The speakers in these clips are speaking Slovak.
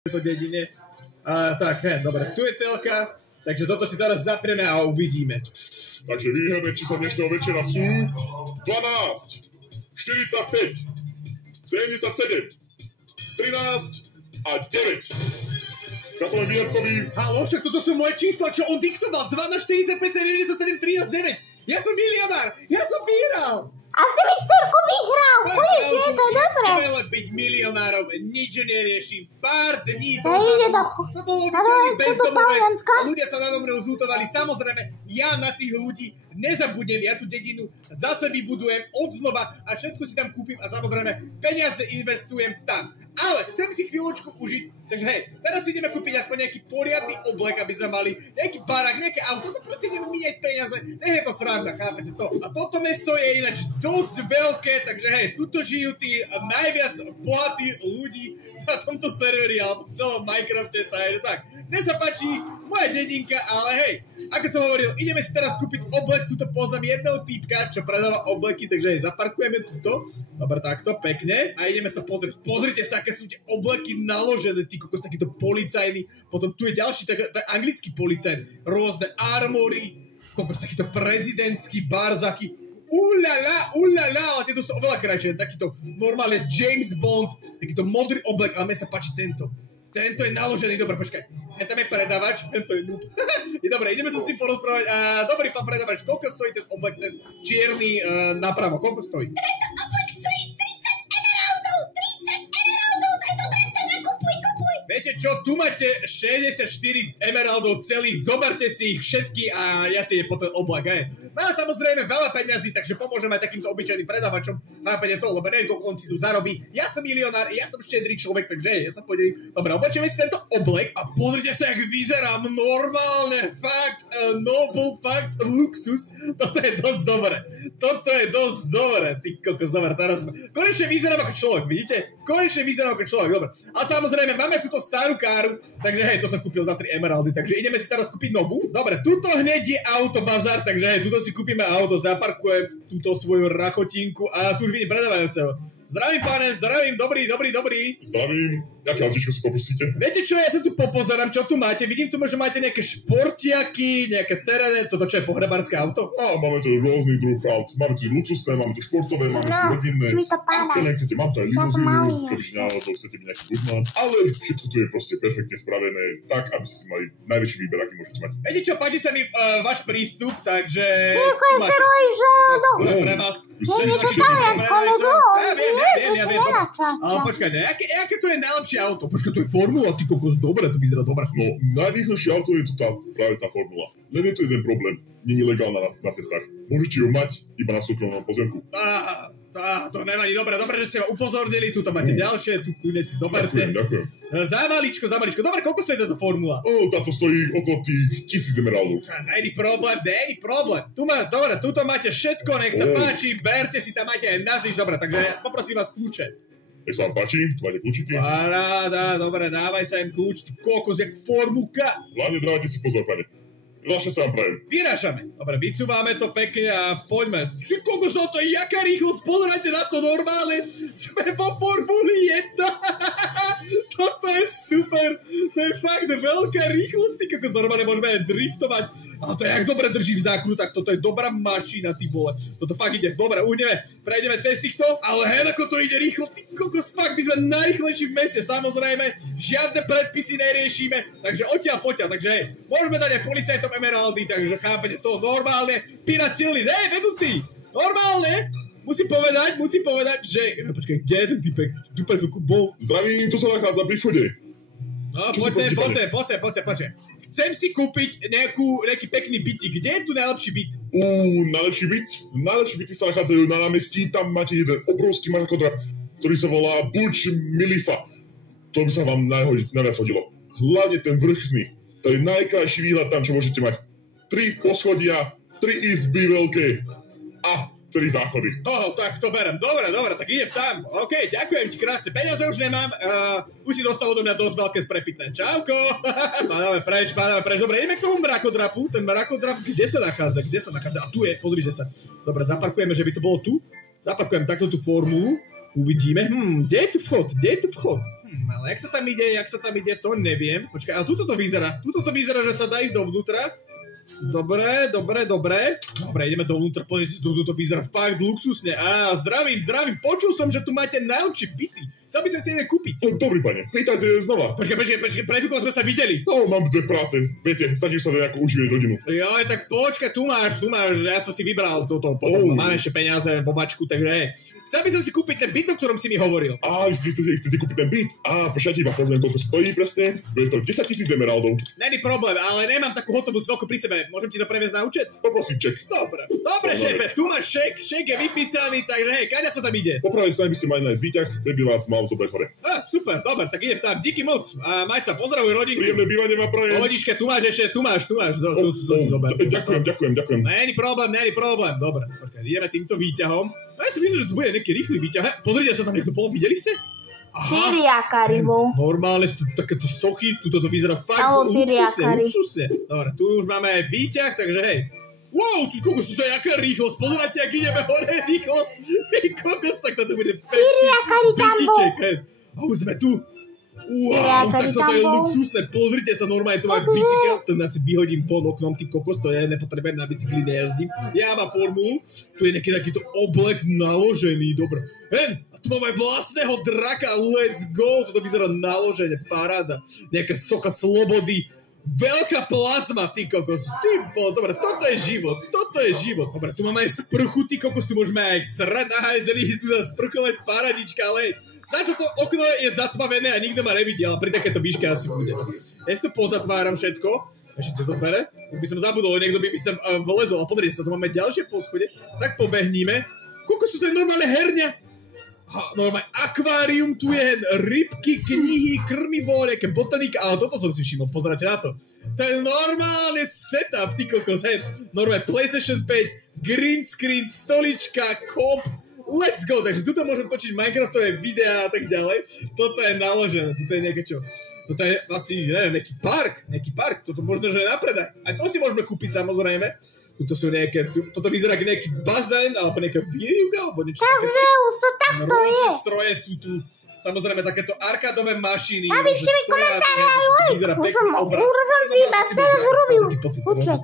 tejto dedine. Tak, dobre, tu je telka, takže toto si teraz zaprieme a uvidíme. Takže výhľadné čísla dnešného večera sú 12, 45, 77, 13 a 9. Gratulujem výhercovi. Haló, však toto sú moje čísla, čo on diktoval. 12, 45, 77, 13, 9. Ja som milionár, ja som vyhral. A ty mi storku vyhral, konečne, to je dobré. Skvelé byť milionárov, nič neriešim. Pár dní To ide do sa bol obyčajný bezdomovec a ľudia sa nado mnou zútovali. Samozrejme, ja na tých ľudí nezabudnem, ja tú dedinu zase vybudujem odznova a všetko si tam kúpim a samozrejme peniaze investujem tam. Ale chcem si chvíľočku užiť, takže hej, teraz si ideme kúpiť aspoň nejaký poriadny oblek, aby sme mali nejaký barák, nejaké auto, to proste ideme míňať peniaze, nech je to sranda, chápete to. A toto mesto je ináč dosť veľké, takže hej, tuto žijú tí najviac bohatí ľudí na tomto serveri, alebo v celom Minecrafte, takže tak. Mne sa páči moja dedinka, ale hej, ako som hovoril, ideme si teraz kúpiť oblek, tuto poznám jedného týpka, čo predáva obleky, takže hej, zaparkujeme tuto, dobre, takto, pekne, a ideme sa pozrieť, pozrite sa, aké sú tie obleky naložené, ty kokos, takýto policajný, potom tu je ďalší, tak anglický policajt, rôzne armory, kokos, takýto prezidentský barzaky, ulala, ale tieto sú oveľa krajšie, takýto normálne James Bond, takýto modrý oblek, ale mne sa páči tento. Tento je naložený, dobre, počkaj. Tam je predávač, tento je noob. Dobre, ideme sa s tým porozprávať. Dobrý pán predávač, koľko stojí ten oblek, ten čierny napravo, koľko stojí? Tento oblek stojí 30 emeraldov, daj to predsa, kupuj. Viete čo, tu máte 64 emeraldov celých, zoberte si ich všetky a ja si je po ten oblak, hej. Má samozrejme veľa peňazí, takže pomôžem aj takýmto obyčajným predávačom. Chápete to, lebo neviem, koľko on si tu zarobí. Ja som milionár, ja som štedrý človek, takže ja sa podelím. Dobre, oblečíme si tento oblek a pozrite sa, jak vyzerám normálne. Fakt, noble, fakt, luxus. Toto je dosť dobré. Ty kokos, dobre, teraz konečne vyzerám ako človek, vidíte? Konečne vyzerám ako človek, dobre. A samozrejme, máme túto starú káru, takže hej, to som kúpil za 3 emeraldy, takže ideme si teraz kúpiť novú. Dobre, tuto hneď je auto bazar, takže hej, tuto si kúpime auto, zaparkujem túto svoju rachotinku a tu už vidím predávajúceho. Zdravím, pane, zdravím, dobrý. Zdravím, aké autičko si poprosíte? Viete čo, ja sa tu popozerám, čo tu máte. Vidím tu, že máte nejaké športiaky, nejaké teréne, toto čo je pohrebárske auto? Máme tu rôzny druh aut. Máme tu luxusné, máme tu športové, máme tu rodinné. mi to pána. Keď nechcete, mám tu aj Ja som limuzínu, malý. keby náhodou chcete byť nejaký guzmán. Ale všetko tu je proste perfektne spravené, tak, aby ste si mali najväčší výber, aký môžete mať. Viete čo, páči sa mi váš prístup, takže... Koľko je feroj žádov? To je pre vás. Nie, to Taliansko, ale Ja viem. Ale počkaj, aké to je najlepšie auto? Počkaj, to je Formula, ty kokos, dobre, to vyzerá dobre. No, najrýchlejšie auto je tu práve tá formula. Len je tu jeden problém. Nie je legálna na cestách. Môžete ju mať iba na súkromnom pozemku. To nevadí, dobre, že ste ma upozornili, tu máte ďalšie, tu si zoberte. Ďakujem. Za maličko. Dobre, koľko stojí táto Formula? Táto stojí okolo tých 1000 emeraldov. Není problém. Dobre, tuto máte všetko, nech sa páči, berte si tam, máte aj nazviš, dobre, takže poprosím vás kľúče. Nech sa vám páči, tu máte kľúčiky. Paráda, dobre, dávaj sa im kľúč, ty kokos, jak formulka. Hlavne dávajte si pozor, pane. Ľahšie sa vám prajú. Vyrážame. Dobre, vycúvame to pekne a poďme. Ty kokos, to je jaká rýchlosť, pozerajte na to normálne. Sme po Formuli 1. Toto je super. To je fakt veľká rýchlosť, ty kokos, normálne môžeme aj driftovať. Ale to je jak dobre drží v zákrutách, toto je dobrá mašina, ty vole. Toto fakt ide. Dobre, prejdeme cez týchto, ale hej, ako to ide rýchlo, ty kokos, fakt by sme najrýchlejší v meste, samozrejme, žiadne predpisy neriešime, takže odtiaľ potiaľ, takže hej, môžeme dať aj policajtom emeraldy, takže chápete to normálne, pirát silný, hej, vedúci, normálne, musím povedať, že, počkaj, kde je ten typek, bol? Zdravím, to sa nachádza pri vchode. No, poďte. Chcem si kúpiť nejaký pekný bytik. Kde je tu najlepší byt? Najlepší byt? Najlepšie byty sa nachádzajú na námestí. Tam máte jeden obrovský mrakodrap, ktorý sa volá Burj Khalifa. To by sa vám najviac hodilo. Hlavne ten vrchný. To je najkrajší výhľad tam, čo môžete mať. 3 poschodia, 3 izby veľké a 3 záchody. Tak to berem. Dobre, tak idem tam. OK, ďakujem ti krásne. Peniaze už nemám. Už si dostalo do mňa dosť veľké sprepitné. Čauko. Páname preč. Dobre, ideme k tomu mrakodrapu. Ten mrakodrap, kde sa nachádza? A tu je, podriže sa. Dobre, zaparkujeme, že by to bolo tu. Zaparkujem takto tú formulu. Uvidíme. Kde je tu vchod? Ale jak sa tam ide, to neviem. Počkaj, ale tuto to vyzerá, že sa dá ísť dovnútra. Dobre. Dobre, ideme dovnútra, pozrite si, to vyzerá fakt luxusne. Zdravím, počul som, že tu máte najlepšie byty. Chcel by som si jeden kúpiť. Dobrý pane, vítajte znova. Počkaj, pred chvíľkou sme sa videli. Mám dve práce, viete, snažím sa nejako užívať rodinu. Joj, tak počkaj, tu máš, ja som si vybral toto, potom mám ešte peniaze, bobačku, takže chcel by som si kúpiť ten byt, o ktorom si mi hovoril. Chcete kúpiť ten byt? Počkajte, iba pozriem, koľko stojí presne. Bude to 10 000 emeraldov. Není problém, ale nemám takú hotovú veľkú pri sebe. Môžem ti to previesť na účet? Poprosím ček. Dobre, šéfe, tu máš šek je vypísaný, takže hej, kaďa sa tam ide? Po pravej strane by ste mali nájsť výťah, ktorý by vás mal zobrať hore. Super, dobre, tak idem tam, díky moc. Maj sa, pozdravuj rodinku. Príjemné bývanie vám prajem. Pohodičke, tu máš. Ďakujem. Není problém, dobre. Počkaj, ideme týmto výťahom. Ja si myslím, že tu bude nejaký rýchly výťah. Pozrite sa tam niekto bol, videli ste? Syriáka rybou. Normálne sú tu takéto sochy, tu to vyzerá fakt luxusne. Dobre, tu už máme aj výťah, takže hej. Wow, tu kokos, to je jaká rýchlosť, pozerajte, jak ideme hore rýchlo. Kokos, tak toto bude Syriákari tam bol. A už sme tu. Wow, tak toto je luxusné, pozrite sa, normálne to má bicykel, ten asi vyhodím von oknom, ty kokos, to ja nepotrebujem, na bicykli nejazdím. Ja mám formulu, tu je nejaký takýto oblek naložený, dobre. A tu máme vlastného draka, let's go, toto vyzerá naložené, paráda. Nejaká socha slobody. Veľká plazma, ty kokos. Dobre, toto je život. Dobre, tu máme aj sprchu, ty kokos, tu môžeme aj srať na hajzeli, tu za sprchovať paradička, ale snáď toto okno je zatmavené a nikto ma nevidel, a pri takéto výške asi bude. Ja si to pozatváram všetko. Ešte tieto dvere. Už by som zabudol, niekto by sem vlezol. A pozrite sa, tu máme ďalšie poschodie. Tak pobehníme. Kokos, to je normálne herňa. Normálne akvárium, tu je rybky, knihy, krmivo, nejaké botanika, ale toto som si všimol, pozerajte na to. To je normálne setup, ty kokos, hej. Normálne PlayStation 5, green screen, stolička, kop, let's go, takže tuto môžem točiť Minecraftové videá a tak ďalej. Toto je naložené, toto je nejaké čo. Toto je asi, neviem, nejaký park, toto možno, že je na predaj. Aj to si môžeme kúpiť samozrejme. Tuto sú nejaké, toto vyzerá ako nejaký bazén, alebo nejaká výrivka, alebo niečo. Takže už to takto je. Rôzne stroje sú tu, samozrejme takéto arkádové mašiny. Napíšte mi komentáre aj like, už som si iba teraz urobil účet.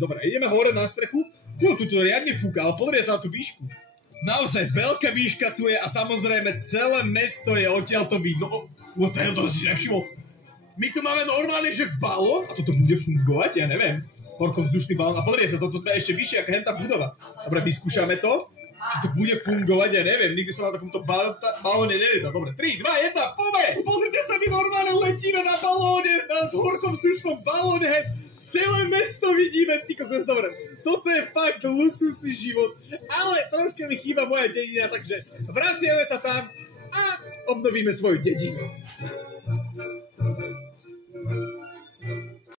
Dobre, ideme hore na strechu. Tu riadne fúka, ale pozrie sa na tú výšku. Naozaj veľká výška tu je a samozrejme celé mesto je odtiaľto vidno. To si nevšimol. My tu máme normálne, že balón, a toto bude fungovať, ja neviem. Horkovzdušný balón. A pozrie sa, toto sme ešte vyššie ako hentá budova. Dobre, vyskúšame to. Či to bude fungovať, ja neviem. Nikdy som na takomto balóne nelietal. Dobre, 3, 2, 1, poďme! Pozrite sa, my normálne letíme na balóne, na horkovzdušnom balóne, hej. Celé mesto vidíme, ty kokos, dobre. Toto je fakt luxusný život. Ale troška mi chýba moja dedina, takže vraciame sa tam a obnovíme svoju dedinu.